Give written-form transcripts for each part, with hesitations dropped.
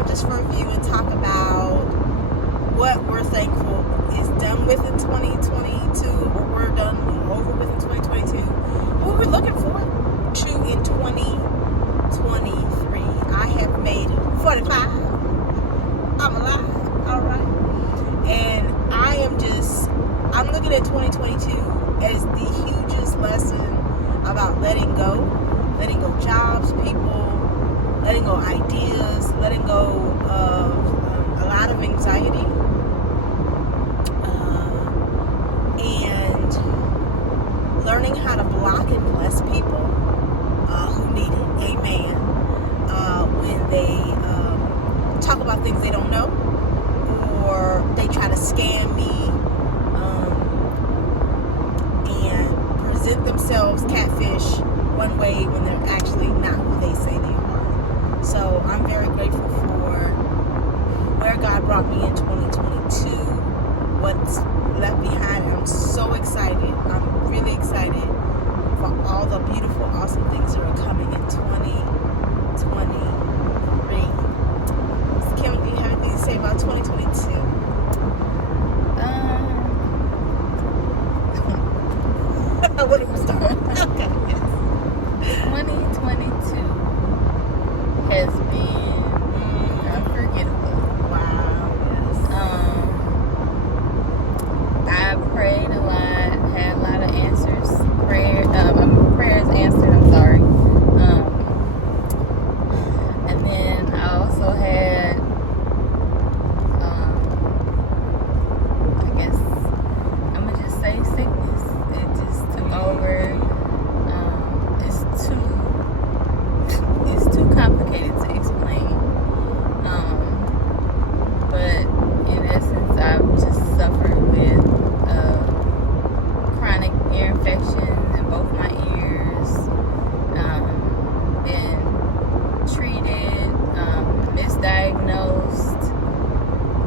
on just for a few and talk about what we're thankful is done with in 2022, or we're done over with in 2022. What we're looking forward to in 2023. I have made 45. I'm alive. All right. And I'm looking at 2022 as the hugest lesson about letting go jobs, people, letting go ideas, letting go of a lot of anxiety, and learning how to block and bless people who need it. Amen. When they talk about things they don't know, or they try to scam me, and present themselves catfish one way when they're actually not who they say they are. So I'm very grateful for where God brought me in 2022, what's left behind. I'm so excited. I'm really excited for all the beautiful, awesome things that are coming in 2023. So Kym, do you have anything to say about 2022? Where do we start? Okay. 2022 has been unforgettable. Wow. Yes. I prayed a lot, had a lot of answers, prayers answered. I'm sorry. And then I also had, I guess I'm gonna just say sickness. It just took over. It's too complicated to explain. But in essence, I've just suffered with chronic ear infections in both my ears. Been treated, misdiagnosed,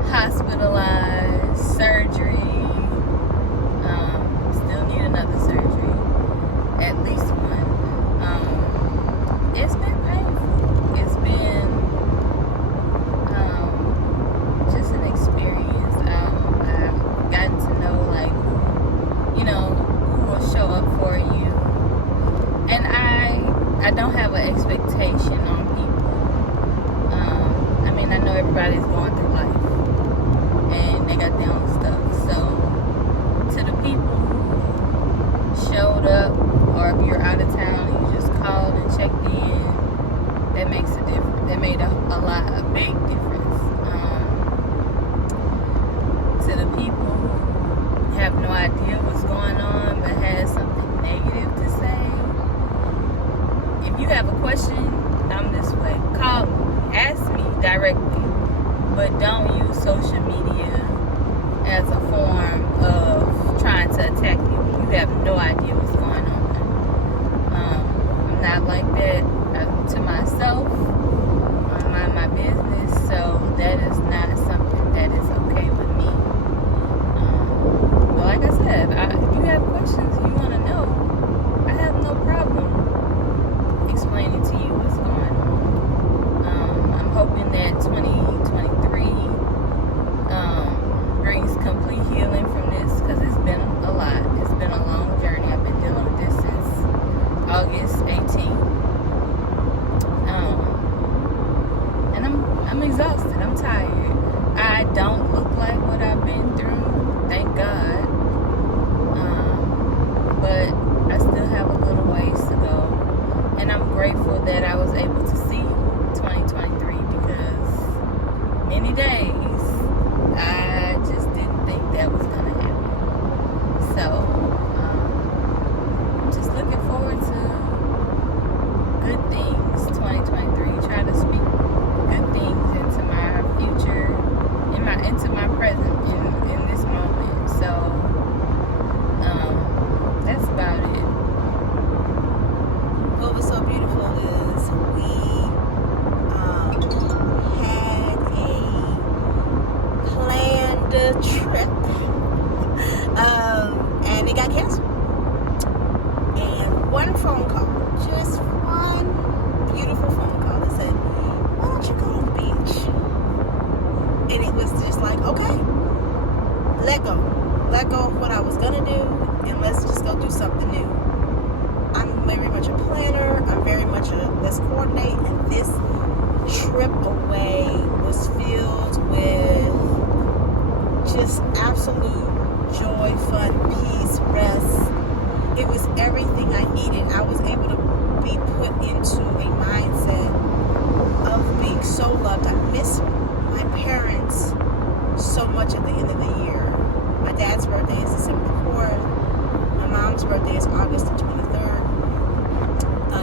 hospitalized, surgery. Still need another surgery, at least one. It's been painful. It's been just an experience. I've gotten to know, like, who will show up for you. And I don't have an expectation on people. I mean, I know everybody's going through life and they got their own stuff. So to the people who showed up, or if you're out of town and you just called and checked in, that makes a difference. That made a big difference. To the people who have no idea what's going on but has something negative to say, if you have a question, I'm this way. Call me, ask me directly, but don't use social media as a form of trying to attack me. You have no idea what's going on. I'm not like that to myself. I mind my business, so that is not something that is okay with me. But like I said, if you have questions, you want to know, I have no problem explaining to you what's going on. I'm hoping that 2023 brings complete healing from this, because it's been a lot. It's been a long journey. I've been dealing with this since August 18th. And I'm exhausted. I'm tired. I don't look like what I've been through, thank God. But I still have a little ways to go. And I'm grateful that I was able to see 2023, because many days I just didn't think that was going to happen. So, just looking forward to good things 2023. Try to speak good things into my future, into my present in this moment. So, that's about it. What was so beautiful is we had a do something new. I'm very much a planner. I'm very much a let's coordinate. And this trip away was filled with just absolute joy, fun, peace, rest. It was everything I needed. I was able to be put into a mindset of being so loved. I miss my parents so much at the end of the year. My dad's birthday is December the 4th. My mom's birthday is August the 23rd.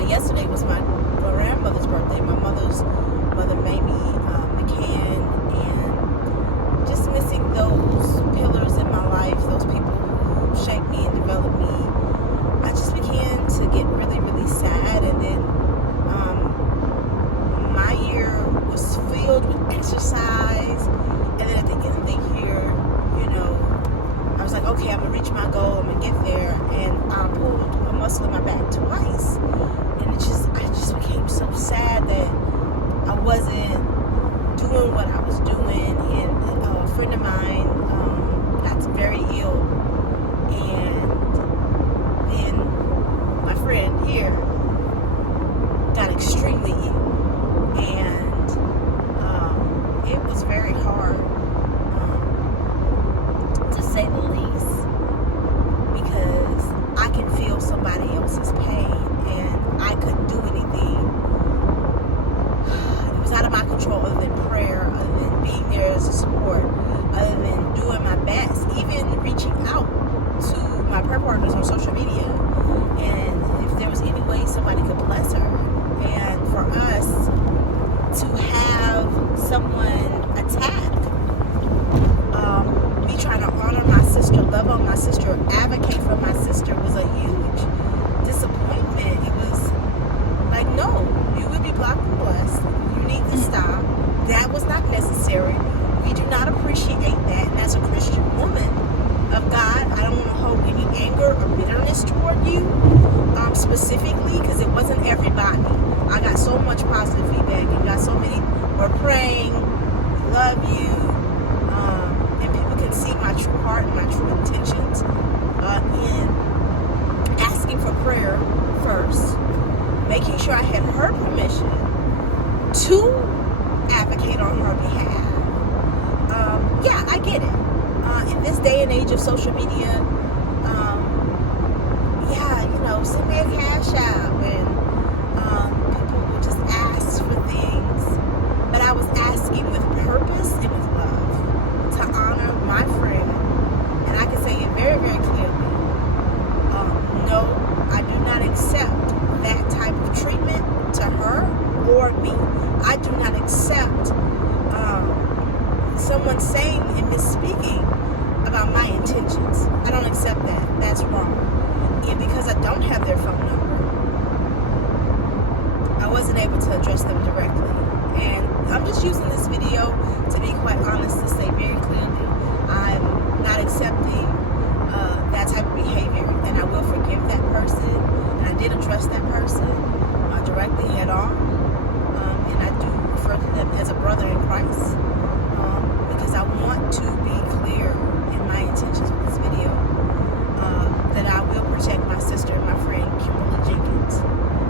Yesterday was my grandmother's birthday. My mother's mother, Mamie McCann, and just missing those pillars in my life, those people who shaped me and developed me. I just began to get really, really sad, and then my year was filled with exercise, and then at the end of the year, I was like, okay, I'm gonna reach my goal, I'm gonna get there, and I pulled a muscle in my back twice, and I just became so sad that I wasn't doing what I was doing, and a friend of mine got very ill, and then my friend here got extremely ill, and it was very hard, to say the least, because I can feel somebody else's pain, and I couldn't do anything. It was out of my control, other than prayer, other than being there as a support, other than doing my best, even reaching out to my prayer partners on social media, and if there was any way somebody could bless her. And for us to have someone attack, me trying to honor my sister, love on my sister, advocate for my sister was a huge disappointment. It was like, no, you would be blocked and blessed. You need to stop. That was not necessary. We do not appreciate that. And as a Christian woman of God, I don't want to hold any anger or bitterness toward you, specifically, because it wasn't everybody. I got so much positive feedback, and got so many were praying, love you, and people can see my true heart and my true intentions in asking for prayer first, making sure I had her permission to advocate on her behalf. Yeah, I get it. In this day and age of social media, send me a cash app, and people will just ask for things. But I was asking with purpose and with love to honor my friend. And I can say it very, very clearly. No, I do not accept that type of treatment to her or me. I do not accept someone saying and misspeaking about my intentions. I don't accept that. That's wrong. And because I don't have their phone number, I wasn't able to address them directly. And I'm just using this video to be quite honest, to say very clearly, I'm not accepting that type of behavior, and I will forgive that person. And I did address that person directly, head on, and I do refer to them as a brother in Christ, because I want to be clear in my intentions with this video, that I will protect my sister and my friend Kimberly Jenkins.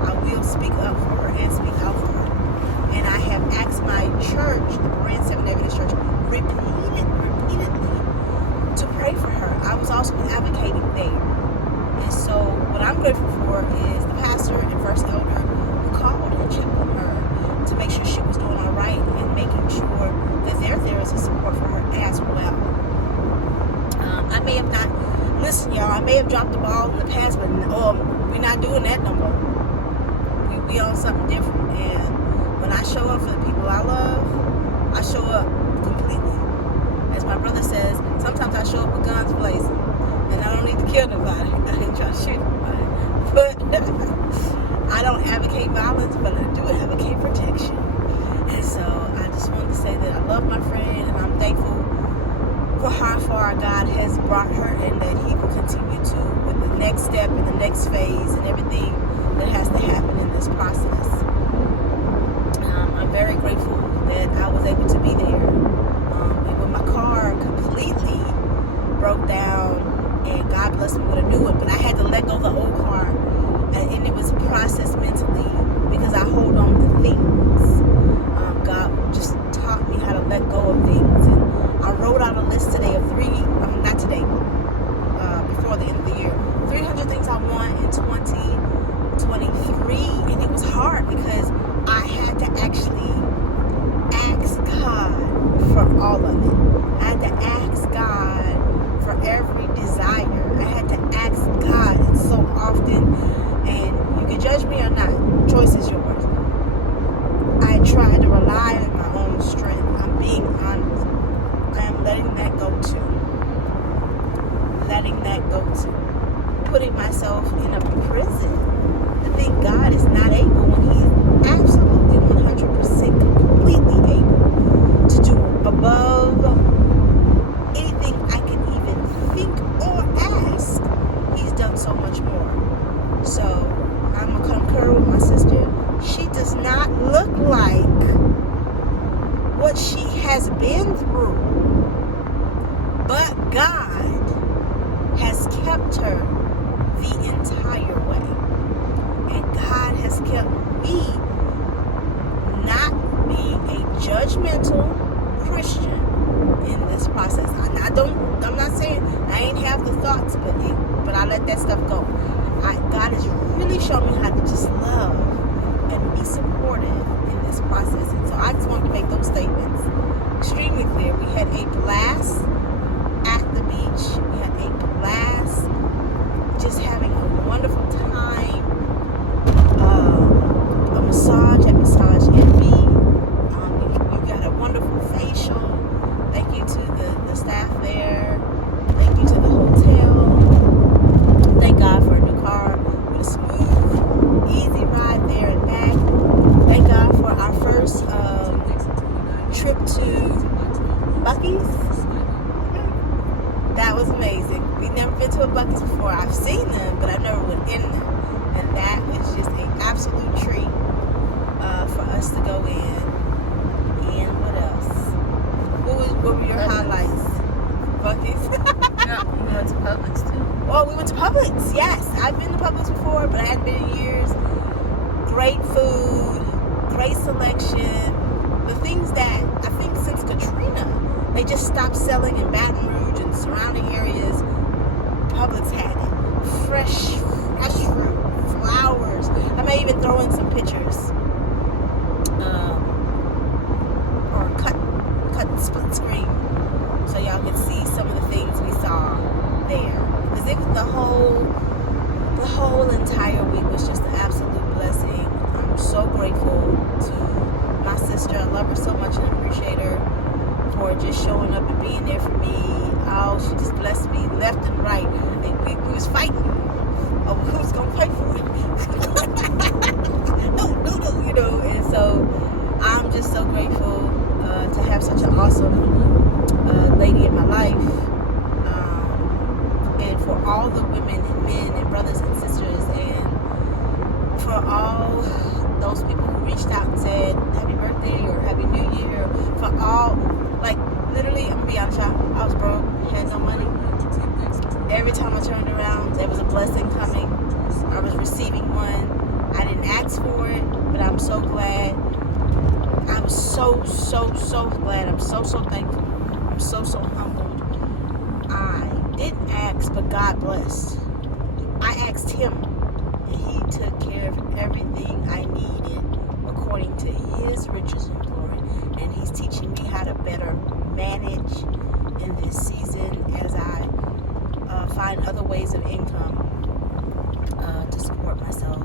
I will speak up for her and speak out for her. And I have asked my church, the Brand 7 Evidence Church, repeatedly to pray for her. I was also advocating there. And so what I'm grateful for is the pastor and first elder who called and checked on her to make sure she was doing all right, and making sure that they're there as a support for her as well. I may have not, listen y'all, I may have dropped the ball in the past, but we're not doing that no more. We on something different. And when I show up for the people I love, I show up completely. As my brother says, sometimes I show up with guns blazing, and I don't need to kill nobody. I ain't trying to shoot nobody. But I don't advocate violence, but I do advocate protection. And so I just wanted to say that I love my friend, and I'm thankful for how far God has brought her, and that He will continue to with the next step and the next phase and everything that has to happen in this process. I'm very grateful that I was able to be there. And when my car completely broke down, and God blessed me with a new one, but I had to let let go of things. And I wrote out a list today of not today, before the end of the year, 300 things I want in 2023. And it was hard because I had to actually ask God for all of it. I had to ask God for every desire. I had to ask God so often, and you can judge me or not, choice is yours. I tried to rely on my own strength. I'm being honest. I am letting that go too. Letting that go too. Putting myself in a prison to think God is not able when He is absolutely 100% completely able to do above anything I can even think or ask. He's done so much more. So I'm going to concur with my sister. She does not look like what she has been through, but God has kept her the entire way. And God has kept me not being a judgmental Christian in this process. I'm not saying I ain't have the thoughts, but I let that stuff go. God has really shown me how to just love and be supportive in this process. And so I just wanted to make those statements extremely clear. We had a blast at the beach. We had a blast just having a wonderful time. A massage at Massage Envy. You got a wonderful facial. Thank you to the staff there. Thank you to the hotel. Thank God for a new car with a smooth, easy ride there and back. Thank God for our first trip to Buc-ee's. That was amazing. We've never been to a Buc-ee's before. I've seen them, but I never went in them. And that was just an absolute treat for us to go in. And what else? What were your highlights? Buc-ee's? Yeah, we went to Publix too. Well, we went to Publix, yes. I've been to Publix before, but I hadn't been in years. Great food, great selection. The things that I think since Katrina, they just stopped selling in Baton Rouge and surrounding areas. Publix had it. Fresh fruit, flowers. I may even throw in some pictures. Or cut split screen, so y'all can see some of the things we saw there. Because it was the whole entire week was just an absolute blessing. I'm so grateful to my sister. I love her so much and appreciate her for just showing up and being there for me. Oh, she just blessed me left and right. And we was fighting over who's gonna pay for it. no, and so I'm just so grateful to have such an awesome lady in my life, and for all the women and men and brothers and sisters, and for all those people who reached out and said happy birthday or happy new year. For all, like, literally, I'm gonna be honest, I was broke, had no money. Every time I turned around, there was a blessing coming. I was receiving one. I didn't ask for it, but I'm so glad. I'm so glad. I'm so thankful. I'm so humbled. I didn't ask, but God blessed. I asked Him, and He took care of everything I needed according to His riches and glory. And He's teaching me how to better manage in this season as I find other ways of income to support myself.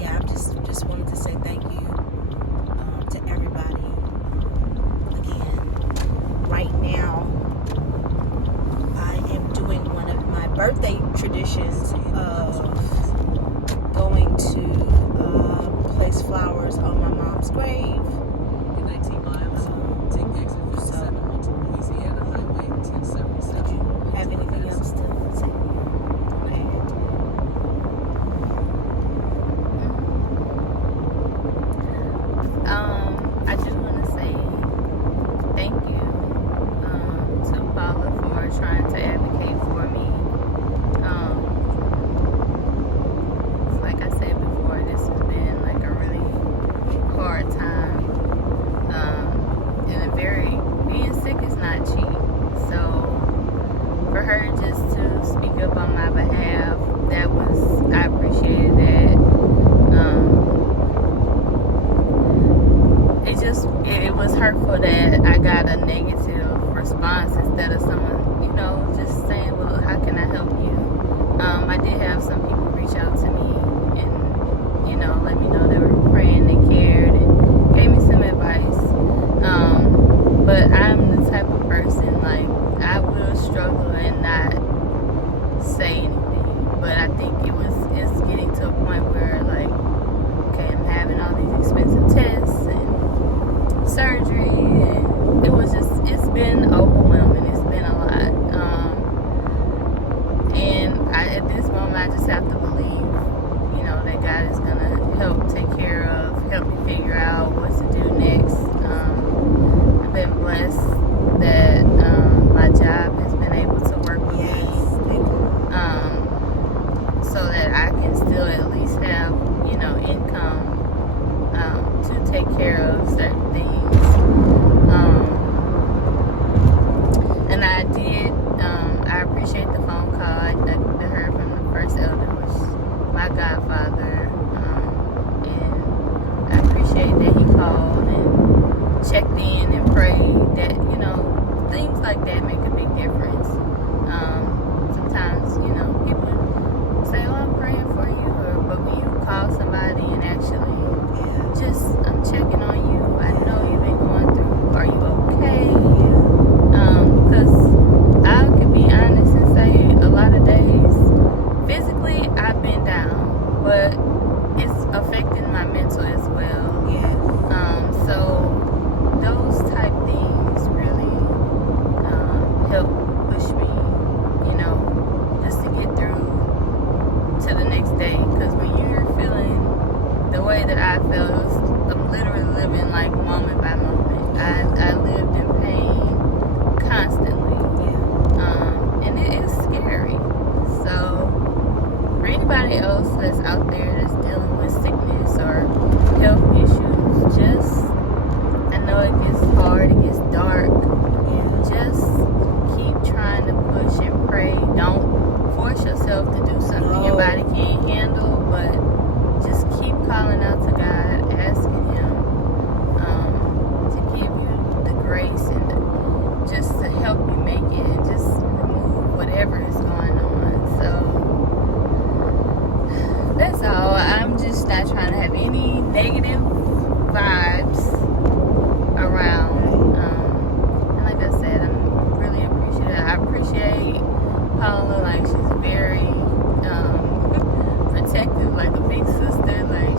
Yeah, I just wanted to say thank you to everybody. Again, right now, I am doing one of my birthday traditions of going to place flowers on my mom's grave. In 19 miles, take exit 57 onto Louisiana Highway 1077. Have anything else to say? it was hurtful that I got a negative response instead of someone, just saying, well, how can I help you? I did have some people reach out to me and, let me know they were praying, they cared, and gave me some advice. But I'm the type of person, like, I will struggle and not say anything. But I think it's getting to a point where, like, okay, I'm having all these expensive tests and surgery, and it's been overwhelming. It's been a lot. And at this moment, I just have to believe, that God is going to help me figure out what to do next. I've been blessed that my job has been able to work with me, so that I can still at least have, income to take care of certain things. And I did, I appreciate the phone call I heard from the first elder, which my godfather, and I appreciate that he called and checked in and prayed. That, things like that make a big difference. Sometimes, people say, oh, I'm praying for you, but when you call somebody and actually I'm checking on you, I know you've been going through, are you okay? Because I could be honest and say a lot of days, physically I've been down, but it's affecting my mental as well. So those type things really help push me, just to get through to the next day. Because when you're feeling the way that I felt, I'm literally living like moment by moment. I lived in pain constantly, and it is scary. So for anybody else that's out there that's dealing with sickness or health issues, I know it gets hard, it gets dark. Just keep trying to push and pray. Don't force yourself to do something your body can't handle, but just keep calling out to God, asking Him to give you the grace and just to help you make it, and just remove whatever is going on. So that's all. I'm just not trying to have any negative vibes around. And like I said, I'm really appreciative. I appreciate Paula. Like, she's very protective, like a big sister. Like,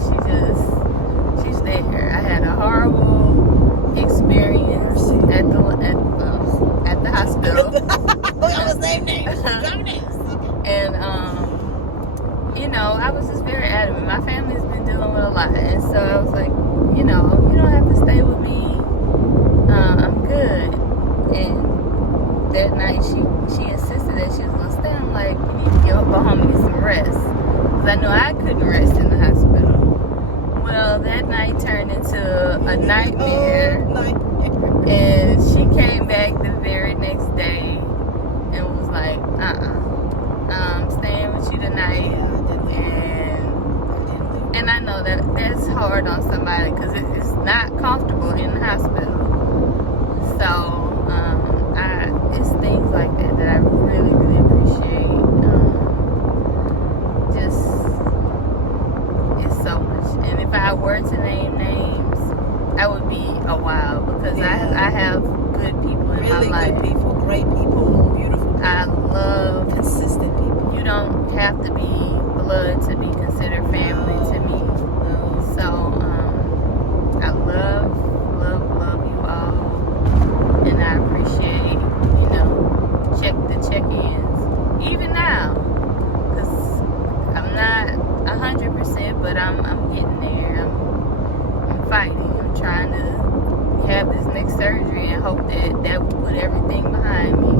she's there. I had a horrible experience at the hospital. We almost named names. And I was just very adamant. My family's been dealing with a lot, and so I was like, you don't have to stay with me. I'm good. And that night she insisted that she was gonna stay. I'm like, you need to go home and get some rest, because I knew I couldn't rest in the hospital. Well, that night turned into a nightmare. And she came back the very next day and was like, I'm staying with you tonight. And I know that's hard on somebody, because it's not comfortable in the hospital. So it's things like that I really, really appreciate. It's so much. And if I were to name names, I would be a while, because I have good people in my life. Really good people, great people, beautiful people. I love consistent people. You don't have to be blood to be considered family to me. So I love you all, and I appreciate the check-ins even now, because I'm not 100%, but I'm getting there. I'm fighting. I'm trying to have this next surgery and hope that will put everything behind me.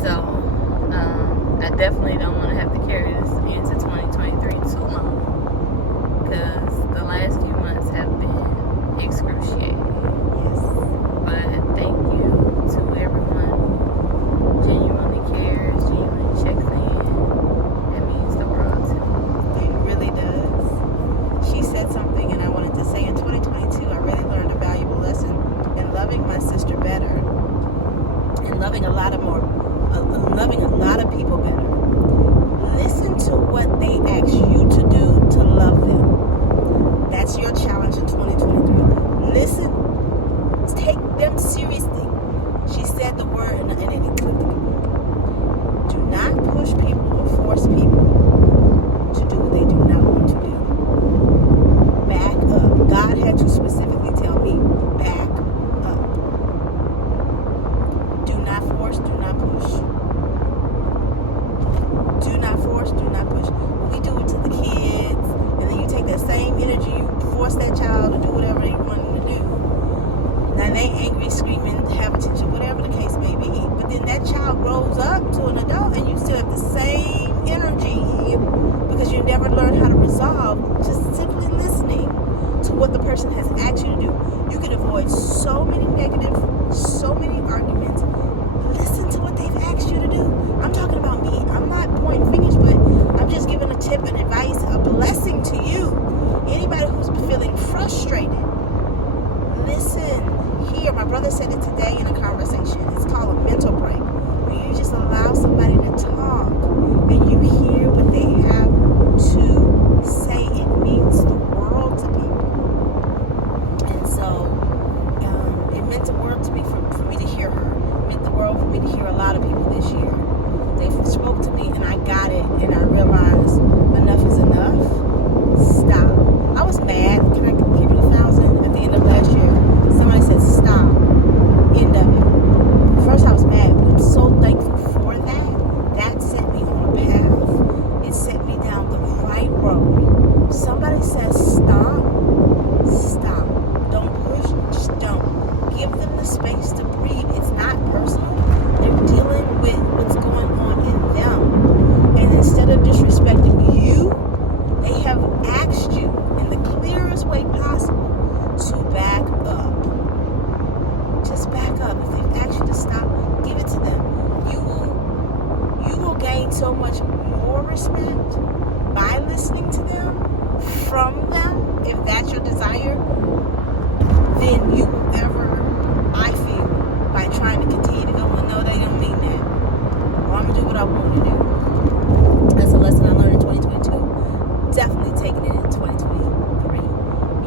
So I definitely don't want to have to carry this into 2023 too long, because the last few months have been excruciating. But thank you to everyone who genuinely cares, genuinely checks in. That means the world to me. It really does. She said something, and I wanted to say, in 2022, I really learned a valuable loving a lot of people better. Listen to what they ask you to do to love them. That's your challenge in 2023. Listen, take them seriously. She said the word and it included people. Do not push people or force people to do what they do not want to do. Back up. God had to specifically tell me, back up. Do not force, do not push. Do not force, do not push. When we do it to the kids, and then you take that same energy, you force that child to do whatever you want them to do. Now they angry, screaming, have attention, whatever the case may be. But then that child grows up to an adult and you still have the same energy because you never learned how to resolve just simply listening to what the person has asked you to do. You can avoid so many arguments. Listen to what they've asked you to do. I'm talking about me. I'm not pointing fingers, but I'm just giving a tip and advice, a blessing to you. Anybody who's feeling frustrated, listen. Here, my brother said it today in a conversation. It's called a mental break. When you just allow somebody to talk and you hear what they have to say, it means the world to people. And so, it meant the world to me for me to hear her. It meant the world for me to hear a lot of people this year. They spoke to me and I got it and I realized enough is enough. Stop. I was mad. Can I give it 1,000 at the end of last year? Somebody said stop. End of it. First I was mad, but I'm so thankful for that. That set me on a path. It set me down the right road. Somebody says stop. Stop. Don't push. Just don't. Give them the space to breathe. It's not personal. They're dealing with what's going on in them. And instead of disrespecting you, they have asked you in the clearest way possible to back up. Just back up. If they've asked you to stop, give it to them. You will gain so much more respect by listening to them, from them, if that's your desire, than you will ever, I feel, by trying to continue to go, well, no, they don't mean that. Or I'm going to do what I want to do. That's a lesson I learned in 2022. Definitely taking it in 2023.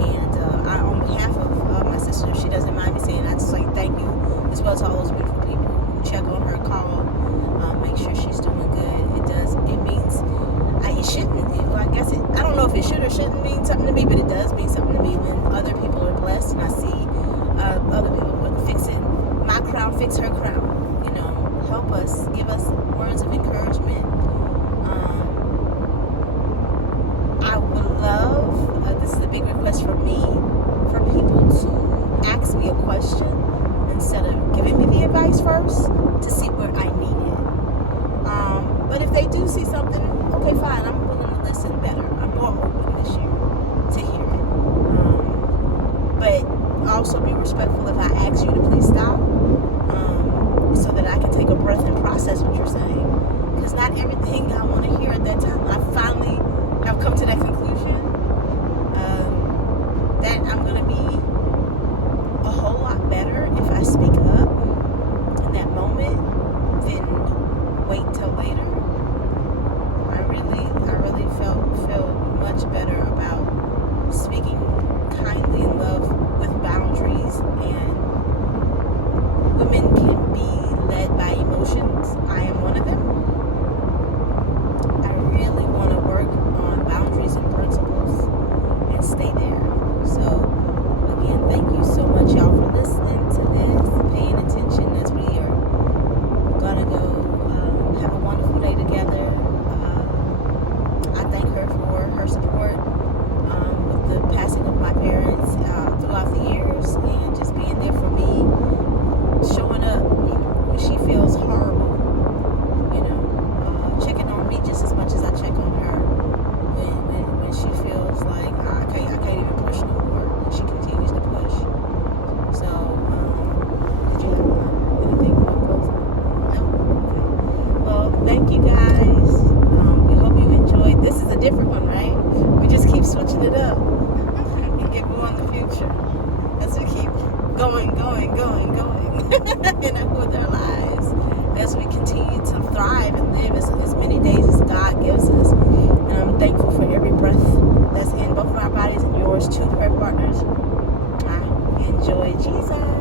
And on behalf of my sister, if she doesn't mind me saying, I just like thank you as well to all those beautiful people who check on her, call, make sure she's doing good. It means, it shouldn't, I guess I don't know if it should or shouldn't mean something to me, but it does mean something to me when other people are blessed and I see other people fixing my crown, fix her crown. Help us, give us words of encouragement. I would love, this is a big request from me, for people to ask me a question instead of giving me the advice first to see where I need it. But if they do see something, okay, fine, I'm willing to listen better. I'm more open this year to hear it. But also be respectful if I ask you to please stop, so that I can take a breath and process what you're saying. Because not everything I want to hear at that time. I finally have come to that conclusion that I'm going to be a whole lot better if I speak up in that moment than wait till later. I really felt much better about speaking kindly in love with boundaries, and women can be led by emotions. I am one of them. I really want to work on boundaries and principles and stay there. So, again, thank you so much, y'all, for listening to this, paying attention as we are going to go have a wonderful day together. I thank her for her support with the passing of my parents throughout the years, and just going with our lives as we continue to thrive and live as many days as God gives us. And I'm thankful for every breath that's in both of our bodies and yours too, prayer partners. Enjoy Jesus.